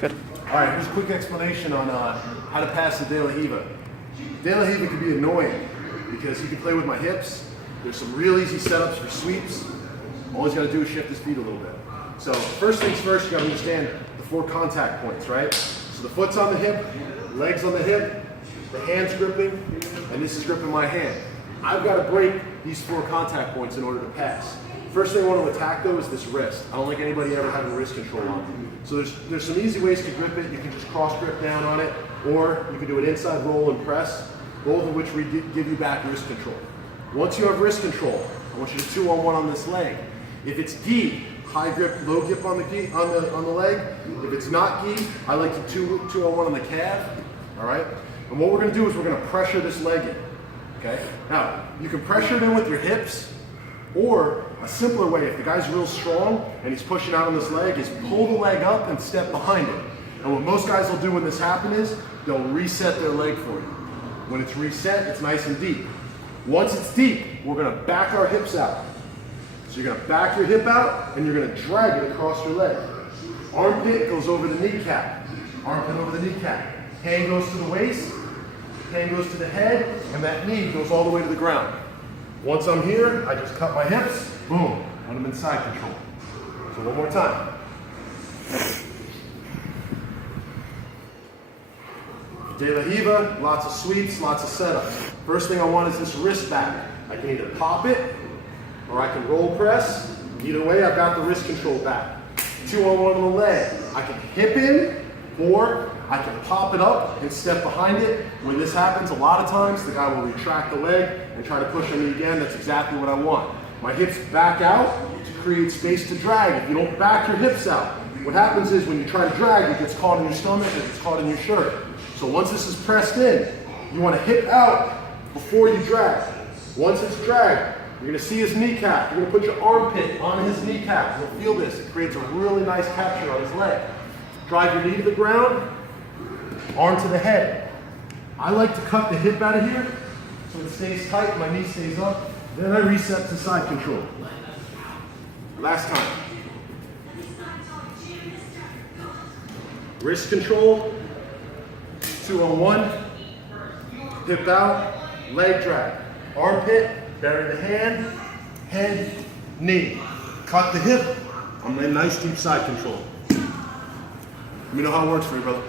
Good. All right, here's a quick explanation on how to pass the De La Riva. De La Riva can be annoying because you can play with my hips. There's some real easy setups for sweeps. All he's got to do is shift his feet a little bit. So first things first, you got to understand the 4 contact points, right? So the foot's on the hip, legs on the hip, the hand's gripping, and this is gripping my hand. I've got to break these 4 contact points in order to pass. First thing I want to attack though is this wrist. I don't like anybody ever having wrist control on. So there's some easy ways to grip it. You can just cross grip down on it, or you can do an inside roll and press, both of which give you back wrist control. Once you have wrist control, I want you to 2-on-1 on this leg. If it's gi, high grip, low grip on the gi, on the leg. If it's not gi, I like to 2-on-1 on the calf. All right. And what we're going to do is we're going to pressure this leg in. Okay. Now you can pressure it in with your hips. Or a simpler way, if the guy's real strong and he's pushing out on this leg, is pull the leg up and step behind it. And what most guys will do when this happens is they'll reset their leg for you. When it's reset, it's nice and deep. Once it's deep, we're going to back our hips out. So you're going to back your hip out and you're going to drag it across your leg. Armpit goes over the kneecap. Armpit over the kneecap. Hand goes to the waist, hand goes to the head, and that knee goes all the way to the ground. Once I'm here, I just cut my hips, boom, and I'm in side control. So one more time. De La Riva, lots of sweeps, lots of setups. First thing I want is this wrist back. I can either pop it, or I can roll press. Either way, I've got the wrist control back. 2-on-1 on the leg. I can hip in, or I can pop it up and step behind it. When this happens, a lot of times, the guy will retract the leg and try to push on me again. That's exactly what I want. My hips back out to create space to drag. If you don't back your hips out, what happens is when you try to drag, it gets caught in your stomach, it gets caught in your shirt. So once this is pressed in, you want to hip out before you drag. Once it's dragged, you're going to see his kneecap. You're going to put your armpit on his kneecap. You'll feel this. It creates a really nice capture on his leg. Drive your knee to the ground, arm to the head. I like to cut the hip out of here so it stays tight, my knee stays up. Then I reset to side control. Last time. Wrist control, 2-on-1, hip out, leg drag. Armpit, bury the hand, head, knee. Cut the hip, I'm in nice deep side control. Let me know how it works for you, brother.